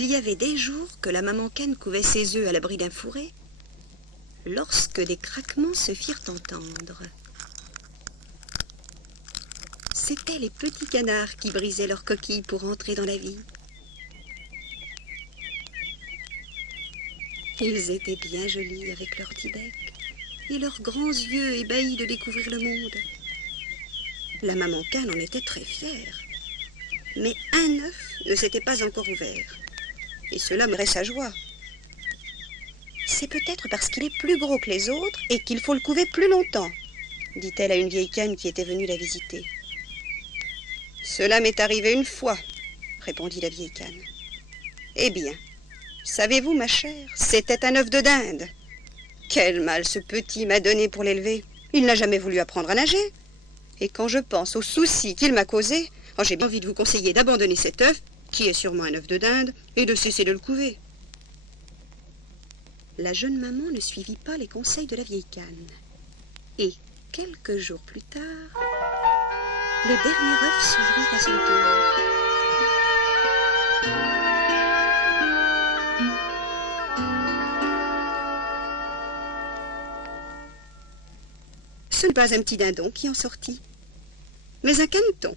Il y avait des jours que la maman cane couvait ses œufs à l'abri d'un fourré, lorsque des craquements se firent entendre. C'étaient les petits canards qui brisaient leurs coquilles pour entrer dans la vie. Ils étaient bien jolis avec leurs petits becs et leurs grands yeux ébahis de découvrir le monde. La maman cane en était très fière. Mais un œuf ne s'était pas encore ouvert. Et cela me reste sa joie. C'est peut-être parce qu'il est plus gros que les autres et qu'il faut le couver plus longtemps, dit-elle à une vieille cane qui était venue la visiter. Cela m'est arrivé une fois, répondit la vieille cane. Eh bien, savez-vous, ma chère, c'était un œuf de dinde. Quel mal ce petit m'a donné pour l'élever. Il n'a jamais voulu apprendre à nager. Et quand je pense aux soucis qu'il m'a causés, j'ai bien envie de vous conseiller d'abandonner cet œuf, qui est sûrement un œuf de dinde, et de cesser de le couver. La jeune maman ne suivit pas les conseils de la vieille cane. Et, quelques jours plus tard, le dernier œuf s'ouvrit à son tour. Ce n'est pas un petit dindon qui en sortit, mais un caneton,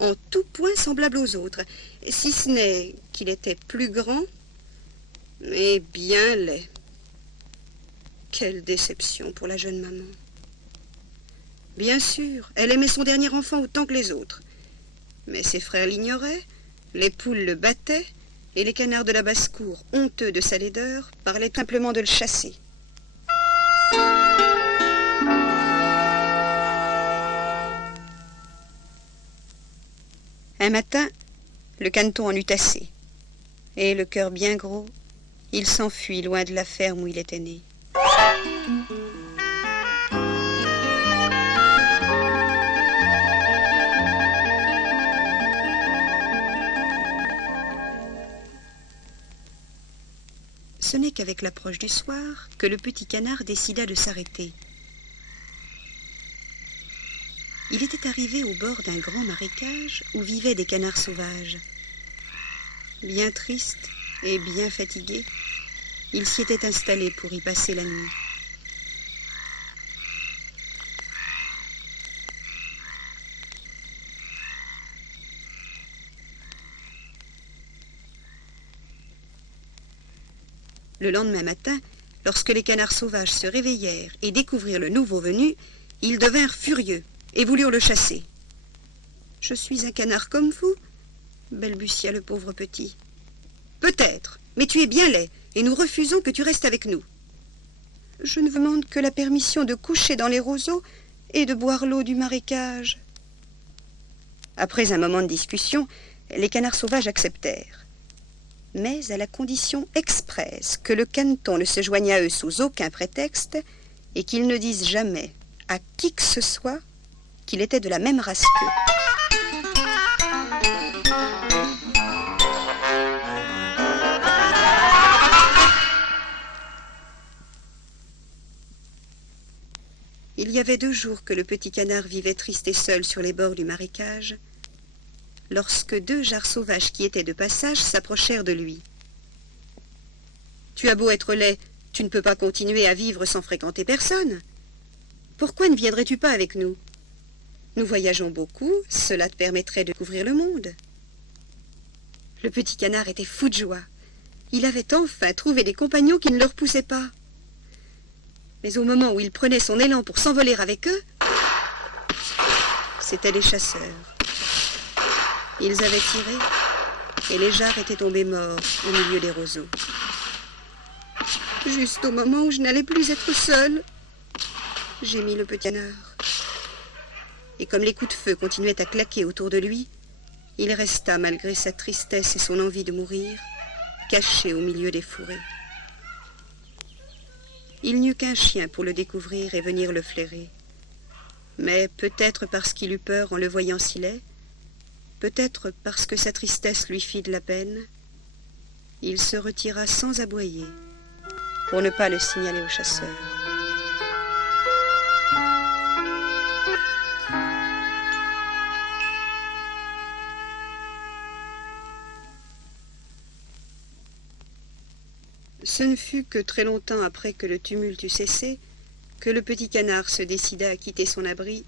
en tout point semblable aux autres, si ce n'est qu'il était plus grand et bien laid. Quelle déception pour la jeune maman. Bien sûr, elle aimait son dernier enfant autant que les autres, mais ses frères l'ignoraient, les poules le battaient, et les canards de la basse-cour, honteux de sa laideur, parlaient simplement de le chasser. Un matin, le caneton en eut assez, et le cœur bien gros, il s'enfuit loin de la ferme où il était né. Ce n'est qu'avec l'approche du soir que le petit canard décida de s'arrêter. Il était arrivé au bord d'un grand marécage où vivaient des canards sauvages. Bien triste et bien fatigué, il s'y était installé pour y passer la nuit. Le lendemain matin, lorsque les canards sauvages se réveillèrent et découvrirent le nouveau venu, ils devinrent furieux et voulurent le chasser. « Je suis un canard comme vous » balbutia le pauvre petit. « Peut-être, mais tu es bien laid, et nous refusons que tu restes avec nous. »« Je ne vous demande que la permission de coucher dans les roseaux et de boire l'eau du marécage. » Après un moment de discussion, les canards sauvages acceptèrent, mais à la condition expresse que le caneton ne se joignît à eux sous aucun prétexte et qu'il ne dise jamais à qui que ce soit qu'il était de la même race qu'eux. Il y avait 2 jours que le petit canard vivait triste et seul sur les bords du marécage, lorsque 2 jarres sauvages qui étaient de passage s'approchèrent de lui. « Tu as beau être laid, tu ne peux pas continuer à vivre sans fréquenter personne. Pourquoi ne viendrais-tu pas avec nous? Nous voyageons beaucoup, cela te permettrait de découvrir le monde. » Le petit canard était fou de joie. Il avait enfin trouvé des compagnons qui ne le repoussaient pas. Mais au moment où il prenait son élan pour s'envoler avec eux, c'étaient les chasseurs. Ils avaient tiré, et les jarres étaient tombés morts au milieu des roseaux. Juste au moment où je n'allais plus être seule, gémit le petit canard. Et comme les coups de feu continuaient à claquer autour de lui, il resta, malgré sa tristesse et son envie de mourir, caché au milieu des fourrés. Il n'y eut qu'un chien pour le découvrir et venir le flairer. Mais peut-être parce qu'il eut peur en le voyant si laid, peut-être parce que sa tristesse lui fit de la peine, il se retira sans aboyer pour ne pas le signaler aux chasseurs. Ce ne fut que très longtemps après que le tumulte eut cessé que le petit canard se décida à quitter son abri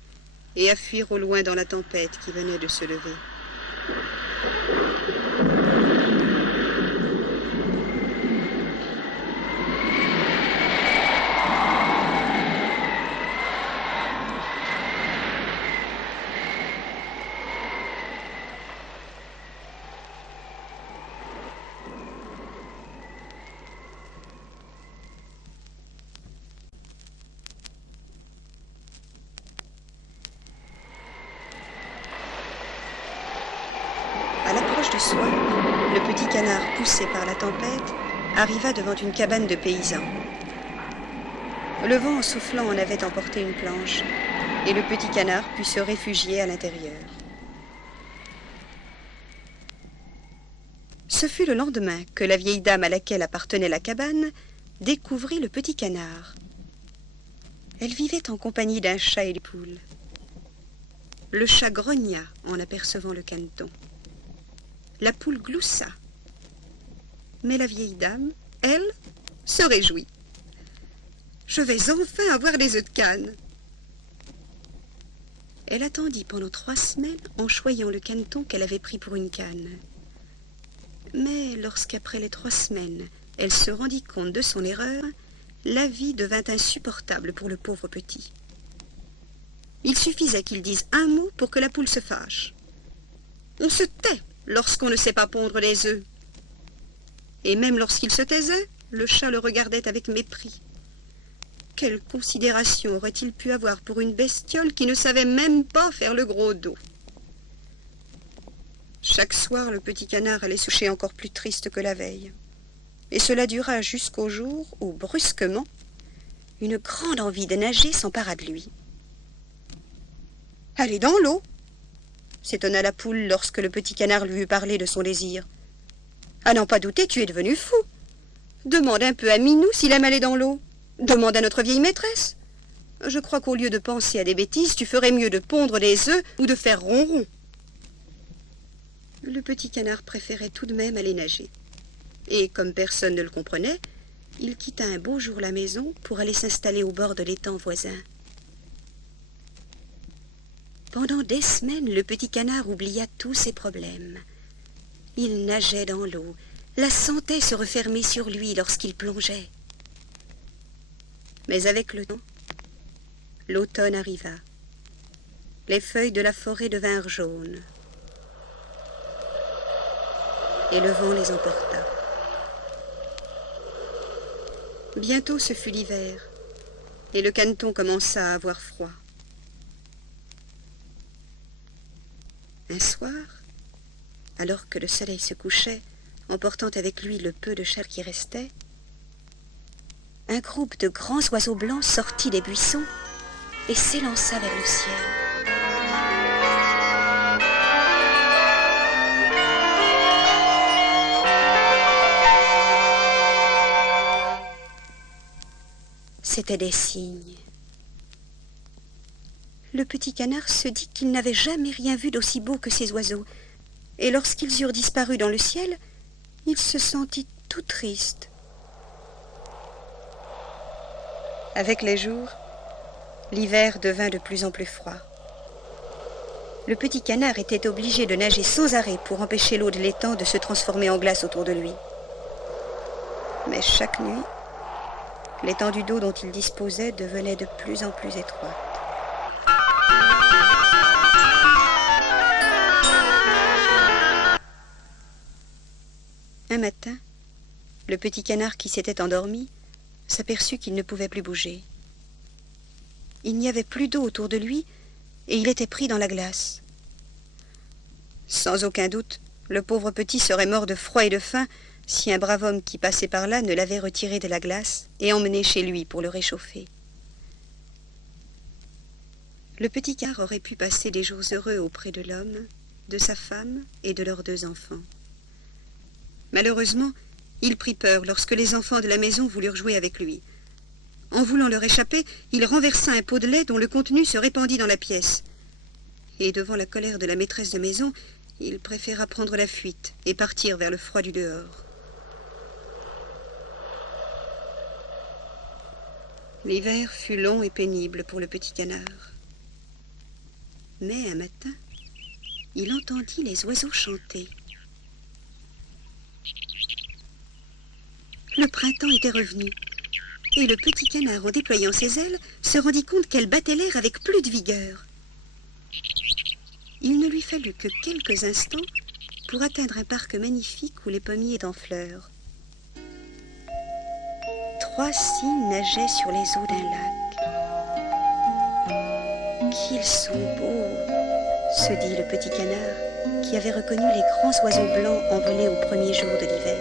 et à fuir au loin dans la tempête qui venait de se lever. À l'approche du soir, le petit canard, poussé par la tempête, arriva devant une cabane de paysans. Le vent en soufflant en avait emporté une planche, et le petit canard put se réfugier à l'intérieur. Ce fut le lendemain que la vieille dame à laquelle appartenait la cabane découvrit le petit canard. Elle vivait en compagnie d'un chat et des poules. Le chat grogna en apercevant le caneton. La poule gloussa. Mais la vieille dame, elle, se réjouit. « Je vais enfin avoir des œufs de canne !» Elle attendit pendant 3 semaines en choyant le caneton qu'elle avait pris pour une canne. Mais lorsqu'après les 3 semaines, elle se rendit compte de son erreur, la vie devint insupportable pour le pauvre petit. Il suffisait qu'il dise un mot pour que la poule se fâche. On se tait lorsqu'on ne sait pas pondre les œufs. Et même lorsqu'il se taisait, le chat le regardait avec mépris. Quelle considération aurait-il pu avoir pour une bestiole qui ne savait même pas faire le gros dos? Chaque soir, le petit canard allait se coucher encore plus triste que la veille. Et cela dura jusqu'au jour où, brusquement, une grande envie de nager s'empara de lui. « Allez dans l'eau !» s'étonna la poule lorsque le petit canard lui eut parlé de son désir. « À n'en pas douter, tu es devenu fou. Demande un peu à Minou s'il aime aller dans l'eau. Demande à notre vieille maîtresse. Je crois qu'au lieu de penser à des bêtises, tu ferais mieux de pondre des œufs ou de faire ronron. » Le petit canard préférait tout de même aller nager. Et comme personne ne le comprenait, il quitta un beau jour la maison pour aller s'installer au bord de l'étang voisin. Pendant des semaines, le petit canard oublia tous ses problèmes. Il nageait dans l'eau, la sentait se refermer sur lui lorsqu'il plongeait. Mais avec le temps, l'automne arriva. Les feuilles de la forêt devinrent jaunes. Et le vent les emporta. Bientôt ce fut l'hiver, et le caneton commença à avoir froid. Un soir, alors que le soleil se couchait, emportant avec lui le peu de chair qui restait, un groupe de grands oiseaux blancs sortit des buissons et s'élança vers le ciel. C'étaient des cygnes. Le petit canard se dit qu'il n'avait jamais rien vu d'aussi beau que ces oiseaux, et lorsqu'ils eurent disparu dans le ciel, il se sentit tout triste. Avec les jours, l'hiver devint de plus en plus froid. Le petit canard était obligé de nager sans arrêt pour empêcher l'eau de l'étang de se transformer en glace autour de lui. Mais chaque nuit, l'étendue d'eau dont il disposait devenait de plus en plus étroite. Un matin, le petit canard qui s'était endormi s'aperçut qu'il ne pouvait plus bouger. Il n'y avait plus d'eau autour de lui et il était pris dans la glace. Sans aucun doute, le pauvre petit serait mort de froid et de faim si un brave homme qui passait par là ne l'avait retiré de la glace et emmené chez lui pour le réchauffer. Le petit canard aurait pu passer des jours heureux auprès de l'homme, de sa femme et de leurs 2 enfants. Malheureusement, il prit peur lorsque les enfants de la maison voulurent jouer avec lui. En voulant leur échapper, il renversa un pot de lait dont le contenu se répandit dans la pièce. Et devant la colère de la maîtresse de maison, il préféra prendre la fuite et partir vers le froid du dehors. L'hiver fut long et pénible pour le petit canard. Mais un matin, il entendit les oiseaux chanter. Le printemps était revenu, et le petit canard, en déployant ses ailes, se rendit compte qu'elle battait l'air avec plus de vigueur. Il ne lui fallut que quelques instants pour atteindre un parc magnifique où les pommiers étaient en fleurs. 3 cygnes nageaient sur les eaux d'un lac. Qu'ils sont beaux, se dit le petit canard, qui avait reconnu les grands oiseaux blancs envolés au premier jour de l'hiver.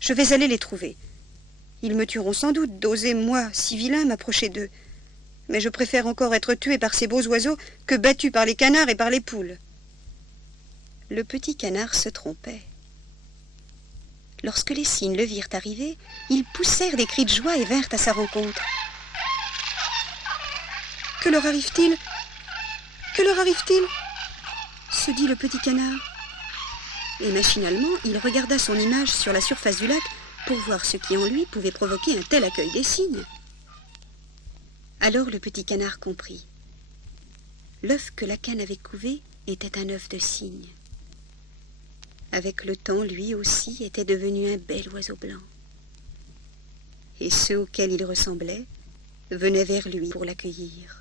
Je vais aller les trouver. Ils me tueront sans doute d'oser, moi, si vilain, m'approcher d'eux. Mais je préfère encore être tué par ces beaux oiseaux que battu par les canards et par les poules. Le petit canard se trompait. Lorsque les cygnes le virent arriver, ils poussèrent des cris de joie et vinrent à sa rencontre. « Que leur arrive-t-il? Que leur arrive-t-il » se dit le petit canard. Et machinalement, il regarda son image sur la surface du lac pour voir ce qui en lui pouvait provoquer un tel accueil des cygnes. Alors le petit canard comprit. L'œuf que la canne avait couvé était un œuf de cygne. Avec le temps, lui aussi était devenu un bel oiseau blanc. Et ceux auxquels il ressemblait venaient vers lui pour l'accueillir.